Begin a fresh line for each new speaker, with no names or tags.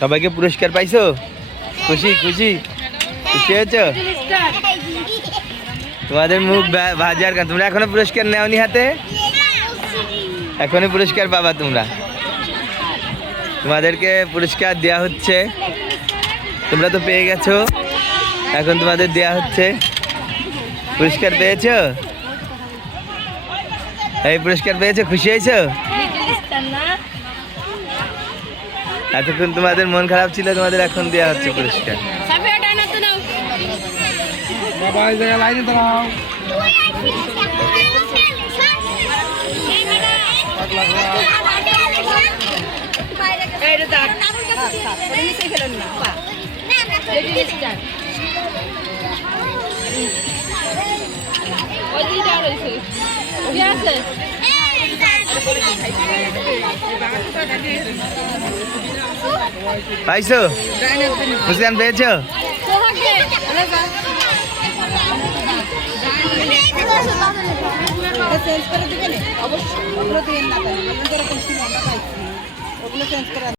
সবাইকে পুরস্কার পাইছো? খুশি খুশি? খুশি হয়েছো? তোমাদের মুখ ভাজার কারণ। তোমরা এখনও পুরস্কার নেওনি হাতে? এখনই পুরস্কার পাবা তোমরা। তোমাদেরকে পুরস্কার দেওয়া হচ্ছে। তোমরা তো পেয়ে গেছো। এখন তোমাদের দেওয়া হচ্ছে। পুরস্কার পেয়েছ? এই পুরস্কার পেয়েছ? খুশি হয়েছো? এতক্ষণ তোমাদের মন খারাপ ছিল তোমাদের এখন দেওয়া হচ্ছে পুরস্কার।
বাবা
পাইছো? মুসকান পেয়েছ?
অবশ্যই।